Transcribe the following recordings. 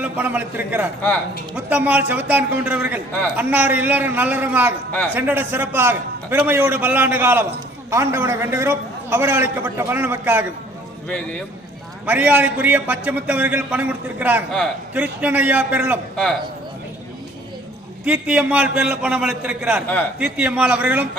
பணம் அளித்திருக்கிறார். முத்தம்மாள் செவத்தான் கவுண்டரவர்கள் ஆ. அன்னாறு இல்லறம் நல்லறமாக. சென்றட சிறப்பாக பெருமையோடு பல்லாண்டு காலம் ஆண்டவனை வேண்டுகிறோம் அவர் அளிக்கப்பட்ட பலன் நமக்காக. வேதியம் மரியாதைக்குரிய பச்சைமுத்தவர்கள் பணம் கொடுத்திருக்கிறாங்க. ஆ. கிருஷ்ணன் ஐயா பெருளம் தீத்தியம்மாள் பேரில் பணம் அளித்திருக்கிறார். தீத்தியம்மாள் அவர்களும்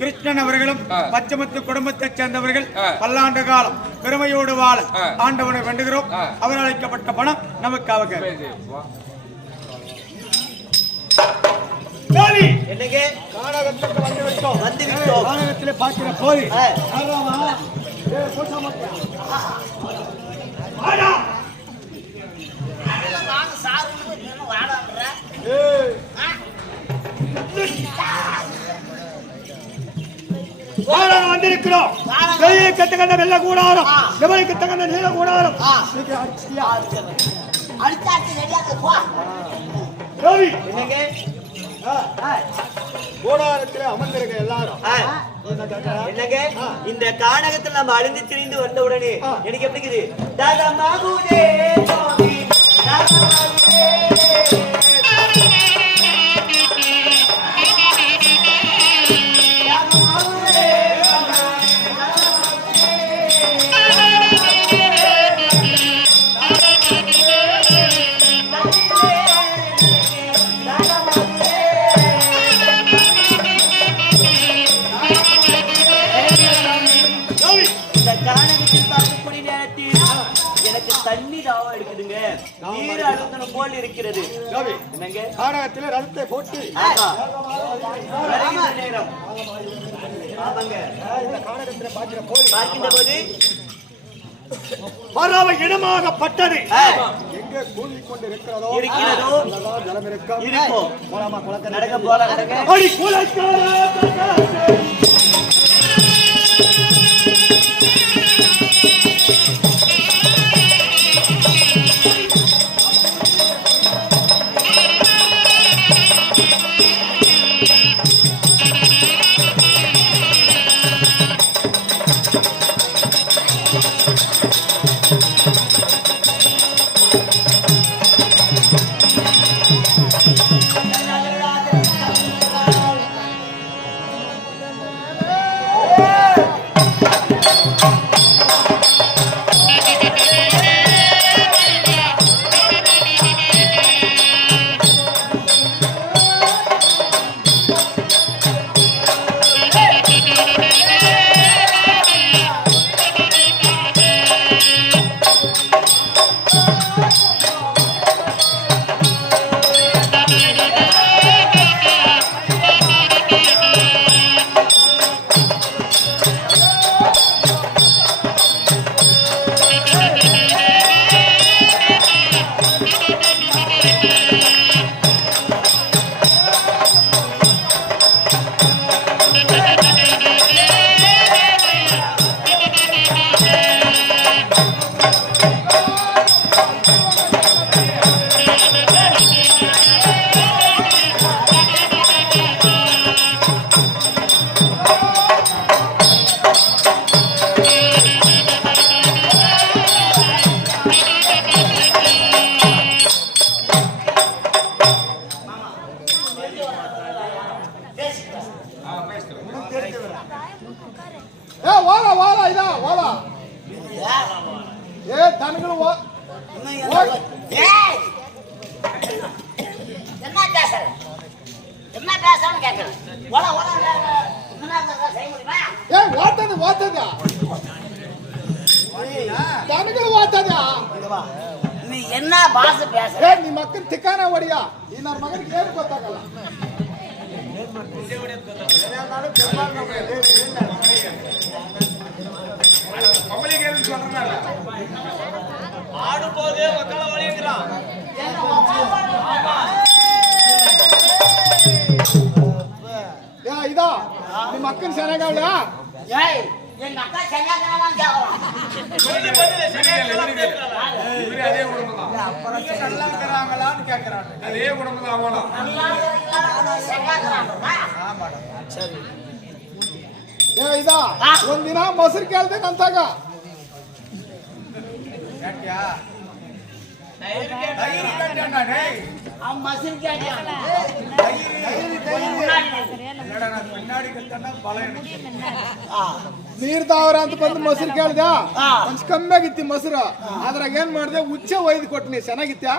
கிருஷ்ணன் அவர்களும். பச்சமுத்து குடும்பத்தைச் சேர்ந்தவர்கள். பல்லாண்டு காலம் பெருமையோடு வாழ. ஆண்டவனை வேண்டுகிறோம். அவர் அளிக்கப்பட்ட பணம் வா. சரி என்னங்க கானகத்துக்கு வந்து விட்டோம் வந்து விட்டோம் கானகத்திலே பார்க்கிற போது நீல கூடாரம் ஆ. சீக்கிரம் அடிச்சிட்டியா? அடிச்சாச்சு ரெடியாக போ ரவி, என்னங்க கூடாரத்திலே அமர்ந்திருக்க எல்லாரும். என்னங்க? இந்த கானகத்தில் நம்ம அழிந்து திரிந்து வந்த உடனே எனக்கு எப்படி இருக்குது? எடுக்குதுங்க நீர் அழுத்தணும் போல் இருக்கிறது. என்னங்க? கானகத்திலே ரதத்தை போட்டு. நேரம். ஆமாங்க இந்த கானகத்திலே பார்க்கிற போது பார்க்கின்ற போது? பறவை இடமாகப்பட்டது ஆ, எங்கே கூடிக் கொண்டு இருக்கிறதோ? இருக்கிறதோ ஜலம் இருக்கும் இருக்கும். போலாமா குளத்தை நடக்க போல நடக்க. அடி ஏ வாடா வாடா இதா வாடா. ஏ தனக்கு வா. என்ன பேசுற என்ன பேசாம கேக்குறேன் ஏ வாத்தது வாத்ததா? தனக்கு வாத்ததா? நீ என்ன பாச பேசுற? நீ மக்கள் திக்கான வடியா. நீ நான் மகனுக்கு ஏறு பார்த்தாக்கலாம் ஆடும் போது மக்களை வழிகிறான் இதா மக்கள் செனகாவில ஏய் எங்க அக்கா சரியாதான் கேட்கலாம் இவரு அதே குடும்பம் தான். நல்லா இருக்கிறாங்களான்னு கேட்கிறாங்க அதே குடும்பம் தான் அவனும். ಏ ಇದಾ ಒಂದಿನ ಮೊಸರು ಕೇಳ್ದೆ ನಂತಾಗ கேட்டியா கேட்டேன்டா, டேய். அவன் மசில் கேட்டான் என்னடா, நான் பின்னாடி கத்தேன்னா பலம் எனக்கு. ನೀರ್ ದಾವರ ಅಂತ ಬಂದು ಮೊಸರು ಕೇಳ್ದ ಹಾ. ಒಂದ್ ಕಮ್ಮಿ ಆಗಿತ್ತಿ ಮೊಸರು ಅದ್ರಾಗ ಏನ್ ಮಾಡ್ದೆ ಉಚ್ಚ ಒಯ್ದು ಕೊಟ್ನಿ ಚೆನ್ನಾಗಿತ್ತಾ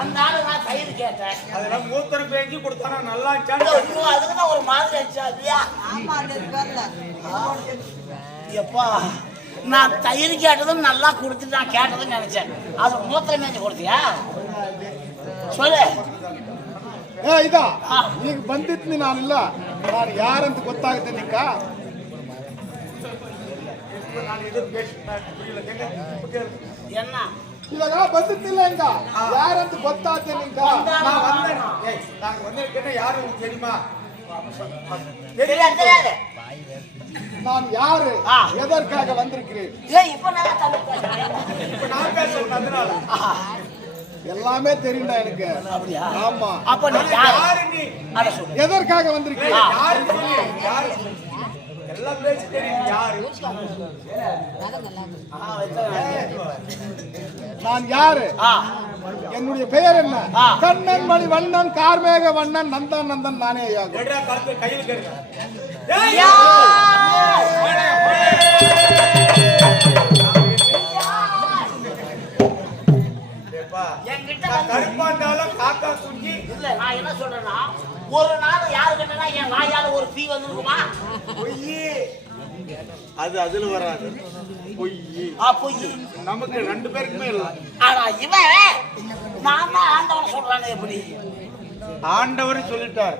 அந்த ஆளு நான் தயிர் கேட்டேன் அதெல்லாம் மூத்தரம் பேஞ்சு கொடுத்தானா நல்லா ஐயோ, இருந்துச்சான்னு ஐயோ, அதுக்கு தான் ஒரு மாதிரி ஆச்சு அதுயா எப்பா நான் தயிர் கேட்டதும் நல்லா கொடுத்துட்டு நான் கேட்டதும் நினைச்சேன் அது மூத்திரம் மேஞ்சு கொடுத்தியா ಸೊಲೆ ಏ ಇದ ಈಗ ಬಂದಿದ್ನಿ ನಾನಿಲ್ಲ ನಾನು ಯಾರಂತ ಗೊತ್ತಾಗುತ್ತೆ ನಿಕ್ಕ ಇವಾಗ ಬಂದಿದ್ದಿಲ್ಲ ಹಿಂಗ ಯಾರಂತ ಗೊತ್ತಾಗ್ತೇನೆ ನಿಂಗ ಒಂದೇ ಯಾರು தெரியுமா நான் யாரு எதற்காக வந்திருக்கிறேன் எல்லாமே தெரியும்டா எனக்கு. அப்படியா? ஆமா. அப்ப நீ யாரு? நீ? அத சொல்லு. எதற்காக ஏய், வந்திருக்கிறேன் யாரு யாரு தெரியும். யாரு. நான் யாரு? என்னுடைய பெயர் என்ன. கண்ணன் மணி வண்ணன் கார்மேக வண்ணன் நந்தன் நந்தன் நானே கையில் கேடுங்க யா! என்கிட்ட வந்து கருப்பா இருந்தாலும் காக்கா குஞ்சு. இல்ல நான் என்ன சொல்றேன்னா ஒரு நாள் யாரு கிட்டனா என் வாயால ஒரு பீ வந்துருக்குமா? அது அதுல வராது. பொய் ஆ பொய் நமக்கு ரெண்டு பேருக்குமே இல்லை. ஆனா இவன் நான் தான் ஆண்டவன் சொல்றானே எப்படி? ஆண்டவர் சொல்லிட்டார்.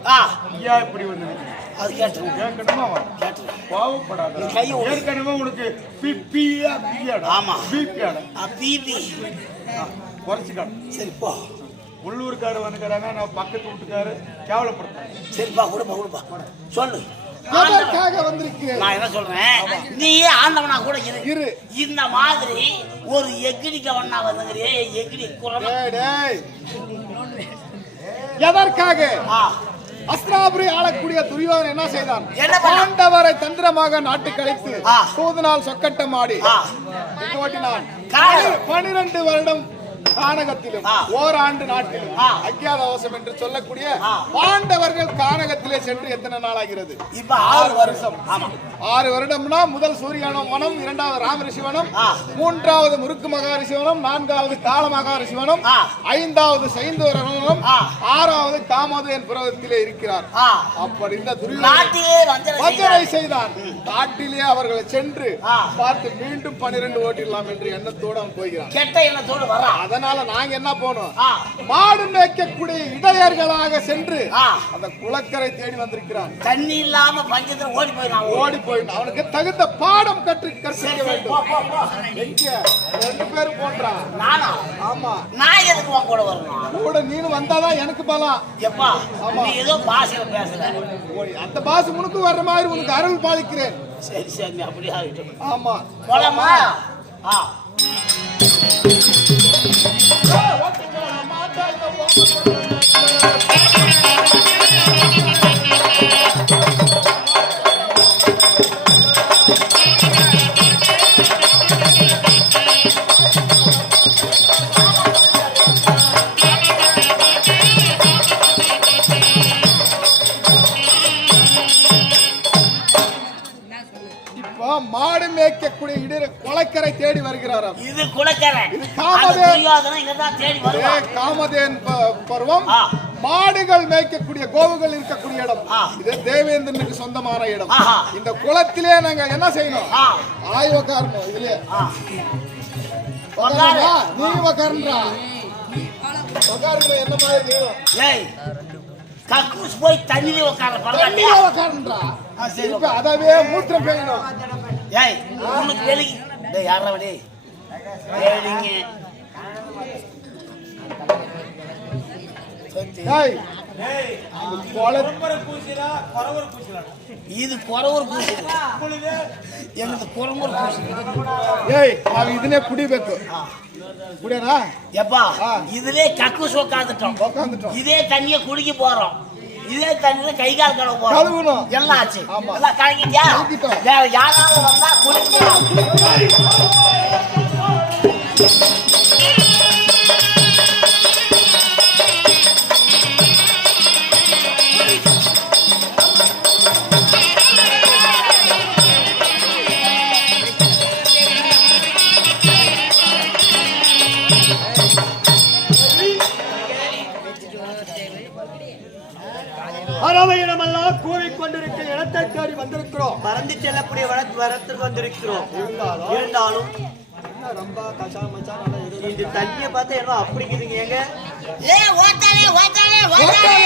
ஐயா இப்படி வந்தது அது கேட்டுருங்க. கேட்கணுமா கேட்டுருங்க. கோவப்படாத. விடு. ஏற்கனவே உனக்கு பிபியா பியாடா. ஆமா. பிபியாடா. பிபி. குறைச்சிக்காடு சரி போ உள்ளூர்காரு வந்துக்கிறாங்க நான் பக்கத்து வீட்டுக்காரு கேவலப்படுத்தேன் சரிப்பா கொடுப்பா கொடுப்பா. சொல்லு. எதற்காக வந்திருக்கிறேன் நான் என்ன சொல்றேன்? நீ ஆண்டவனா கூட இரு. இந்த மாதிரி ஒரு எக்கிடி கவனா வந்துங்கிறியே டேய், டேய். எதற்காக? ஆ. அஸ்திராபுரி ஆளக்கூடிய துரியோதன் என்ன செய்தான்? பாண்டவரை தந்திரமாக நாட்டு கழித்து. சூதனால் சொக்கட்டம் ஆடி? பனிரெண்டு வருடம் கானகத்திலும். ஓராண்டு நாட்டிலும். அஜ்ஞாதவாசம் என்று சொல்லக்கூடிய. பாண்டவர்கள் கானகத்திலே சென்று எத்தனை நாள் ஆகிறது இப்ப ஆறு வருஷம் ஆறு வருடம்னா முதல் சூரியவனம் வனம் இரண்டாவது ராமரிஷி வனம். மூன்றாவது முருக்கு மகாரிஷி வனம் நான்காவது கால மகாரிஷி வனம் ஆ. ஐந்தாவது வனம் ஆ. ஆறாவது காமதேன் புரதத்திலே இருக்கிறார் அப்படி இந்த வஞ்சனை. செய்தான் காட்டிலே அவர்களை சென்று. பார்த்து மீண்டும் பன்னிரண்டு ஓட்டிடலாம் என்று எண்ணத்தோடு அவன் போகிறான் கெட்ட எண்ணத்தோடு வரா அதனால நாங்க என்ன போனோம்? மாடு மேய்க்கக்கூடிய இடையர்களாக சென்று அந்த குளக்கரை தேடி வந்திருக்கிறான். தண்ணி இல்லாம பஞ்சத்துல ஓடி போயிடலாம் ஓடி போயிட்டு அவனுக்கு தகுந்த பாடம் கற்று போ வேண்டும் எங்க? ரெண்டு பேரும் போன்றான் நானா? ஆமா. நான் எதுக்கு உன் கூட வரணும்? கூட நீனு வந்தாதான் எனக்கு பலம் எப்பா ஆமா. நீ ஏதோ பாஷையில பேசுற. ஓடி, அந்த பாசு உனக்கு வர்ற மாதிரி உனக்கு அருள் பாலிக்கிறேன். சரி சரி அப்படியே ஆகிட்டு. ஆமா. போலாமா? ஆ. இப்போ கொலைக்கரை தேடி வருகிறாராம். இது குலக்கரை இது காமதேன். ப- பருவம். மாடுகள் மேய்க்கக்கூடிய கோவுகள் இருக்கக்கூடிய இடம். இது தேவேந்திரனுக்கு சொந்தமான இடம். இந்த குளத்திலே நாங்க என்ன செய்யணும்? ஆ. ஆய் உக்காரணும் இதுலயே நீங்க உக்காருன்றா. உக்காருங்க என்ன மாதிரி கக்கூஸ் போய் தண்ணியில உட்கார சரி, இப்ப அதவே மூத்திரம் பெய்யணும் ஏய் உனக்கு வெளி டேய் யாரா டேய் ஏடிங்க ஏய் ஏய் இந்த குள குரம்பரை பூசிடா பரவர பூசிடா இது குறவூர் பூசி இப்பொழுது எனது குறம்பூர் பூசி ಏಯ್ ನಾವ್ ಇದನ್ನೇ ಕುಡಿಬೇಕು ಕುಡಿಯೋಣ எப்பா ஆ. இதுவே கக்கூஸ் உட்காந்துட்டோம் உக்காந்துட்டோம் இதே தண்ணிய குடிக்க போறோம் இதே தண்ணியில கை கால் கழுவ போறோம் கழுவணும். எல்லாம் ஆச்சு. எல்லாம் கழுகிட்டியா கழுவிட்டோம். வேற யாராவது வந்தா குளிக்கலாம் அரவையிடமெல்லாம் கூறிக்கொண்டிருக்கிற இடத்தை தேடி வந்திருக்கிறோம். மறந்து செல்லக்கூடிய வளர்த்து வரத்துக்கு வந்திருக்கிறோம். இருந்தாலும் ரொம்ப இது தண்ணிய பார்த்தா என்ன அப்படி இருக்குதுங்க ஏங்க? ஏ ஓட்டாலே ஓட்டாலே ஓட்டாலே.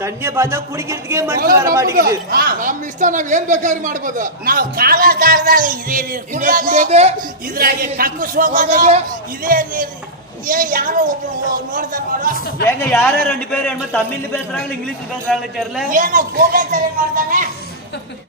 ತಣ್ಣೆ ಬಂದ ಕುಡಿಕಿರ್ತಿಗೆ ಮನಸ್ಸು ಬರ ಮಾಡಿದ್ವಿ ನಮ್ಮ ಇಷ್ಟ ನಾವ್ ಏನ್ ಬೇಕಾದ್ರೂ ಮಾಡ್ಬೋದು ನಾವು ಕಾಲ ಕಾಲದಾಗ ಇದೇ ನೀರು ಕುಡಿಯೋದು ಇದ್ರಾಗೆ ಕಕ್ಕಸ್ ಹೋಗೋದು ಇದೇ ನೀರು யாரோ ரெண்டு பேரும் தம்மில் பேசுறாங்க இங்கிலீஷ் பேசுறாங்க தெரியல ஏன்னா கோபே தெரிய மாட்டானே